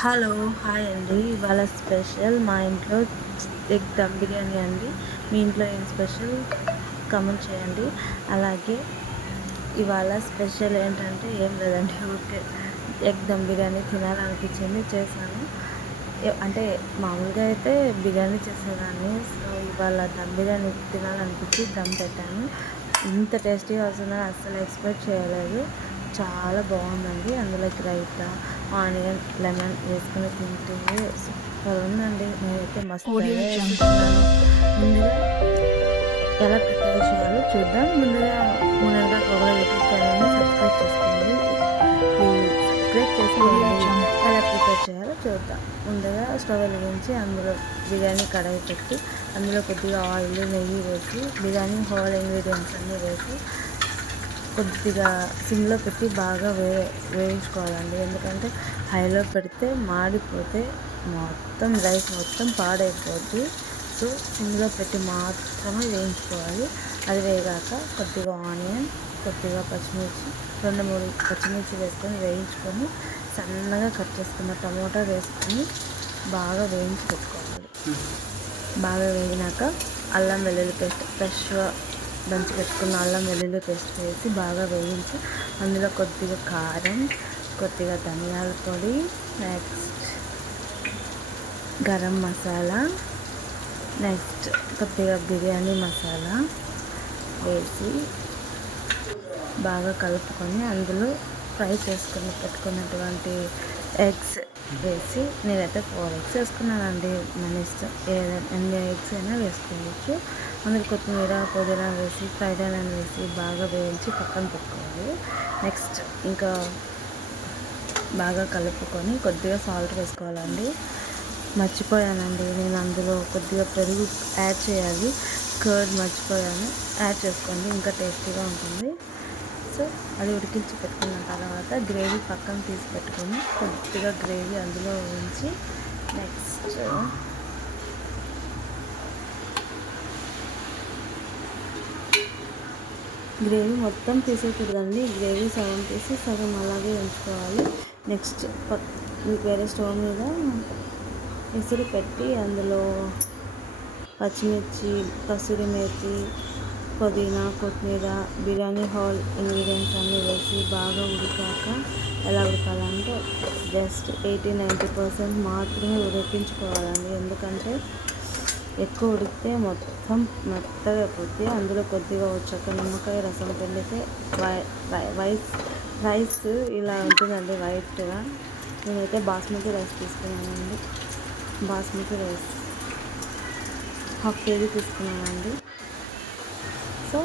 Hello! Hi అండి. ఇవాళ special మా ఇంట్లో ఎగ్ దమ్ బిర్యానీ అండి. మీ ఇంట్లో ఏం స్పెషల్ కామెంట్ చేయండి. అలాగే ఇవాళ స్పెషల్ ఏంటంటే ఏం లేదండి. ఊరికే ఎగ్ దమ్ బిర్యానీ తినాలనిపించింది చేశాను. అంటే మామూలుగా అయితే బిర్యానీ చేసేదాన్ని. సో ఇవాళ దమ్ బిర్యానీ తినాలనిపించి దమ్ పెట్టాను. ఇంత టేస్టీగా వస్తుందని అస్సలు ఎక్స్పెక్ట్ చేయలేదు. చాలా బాగుందండి. అందులోకి రైతా, ఆనియన్, లెమన్ వేసుకుని తింటే సూపర్ ఉందండి. నేనైతే మస్తు Audio ఎంజాయ్ Jungle. చేస్తున్నాను. ముందుగా ఎలా ప్రిపేర్ చేయాలో చూద్దాం. ముందుగా మునగా గోగుల యూట్యూబ్ ఛానల్ని సబ్స్క్రైబ్ చేసుకోండి. ప్లీజ్ సబ్స్క్రైబ్ Audio చేసుకోండి. Jungle. ఎలా ప్రిపేర్ చేయాలో చూద్దాం. ముందుగా స్టవ్ వెలిగించి అందులో బిర్యానీ కడాయి పెట్టి అందులో కొద్దిగా ఆయిల్, నెయ్యి వేసి బిర్యానీ హోల్ ఇంగ్రీడియంట్స్ అన్నీ వేసి కొద్దిగా సిమ్లో పెట్టి బాగా వేయించుకోవాలండి. ఎందుకంటే హైలో పెడితే మాడిపోతే మొత్తం రైస్ మొత్తం పాడైపోద్ది. సో సిమ్లో పెట్టి మాత్రమే వేయించుకోవాలి. అది వేగాక కొద్దిగా ఆనియన్, కొద్దిగా పచ్చిమిర్చి, 2-3 పచ్చిమిర్చి వేసుకొని వేయించుకొని సన్నగా కట్ చేసుకున్న టమోటా వేసుకొని బాగా వేయించి పెట్టుకోవాలి. బాగా వేగినాక అల్లం వెల్లుల్లి పేస్ట్ ఫ్రెష్గా దంచి పెట్టుకున్న అల్లం వెల్లుల్లి పేస్ట్ వేసి బాగా వేయించి అందులో కొద్దిగా కారం, కొద్దిగా ధనియాల పొడి, నెక్స్ట్ గరం మసాలా, నెక్స్ట్ కొద్దిగా బిర్యానీ మసాలా వేసి బాగా కలుపుకొని అందులో ఫ్రై చేసుకుని పెట్టుకున్నటువంటి ఎగ్స్ వేసి నేనైతే 4 ఎగ్స్ వేసుకున్నానండి. మన ఇష్టం ఎన్ని ఎగ్స్ అయినా వేసుకోవచ్చు. అందులో కొత్తిమీర, పుదీనా వేసి ఫ్రైడ్ ఆనియన్ వేసి బాగా వేయించి పక్కన పెట్టుకోవాలి. నెక్స్ట్ ఇంకా బాగా కలుపుకొని కొద్దిగా సాల్ట్ వేసుకోవాలండి. మర్చిపోయానండి, నేను అందులో కొద్దిగా పెరుగు యాడ్ చేయాలి. కర్డ్ మర్చిపోయాను, యాడ్ చేసుకోండి, ఇంకా టేస్టీగా ఉంటుంది. సో అది ఉడికించి పెట్టుకున్న తర్వాత గ్రేవీ పక్కన తీసి పెట్టుకొని కొద్దిగా గ్రేవీ అందులో ఉంచి నెక్స్ట్ గ్రేవీ మొత్తం తీసేయకూడదండి. గ్రేవీ సగం తీసి సగం అలాగే ఉంచుకోవాలి. నెక్స్ట్ వేరే స్టవ్ మీద ఎసురు పెట్టి అందులో పచ్చిమిర్చి, కసూరి మేతి, పుదీనా, కొత్తిమీర, బిర్యానీ హాల్ ఇంగ్రీడియంట్స్ అన్నీ వేసి బాగా ఉడికాక ఎలా ఉడకాలంటే జస్ట్ 80-90% మాత్రమే ఉడికించుకోవాలండి. ఎందుకంటే ఎక్కువ ఉడికితే మొత్తం మెత్తగా అయిపోద్ది. అందులో కొద్దిగా వచ్చాక నిమ్మకాయ రసం పిండితే రైస్ ఇలా ఉంటుందండి వైట్గా. నేనైతే బాస్మతి రైస్ తీసుకున్నానండి. బాస్మతి రైస్ 1/2 kg తీసుకున్నానండి. సో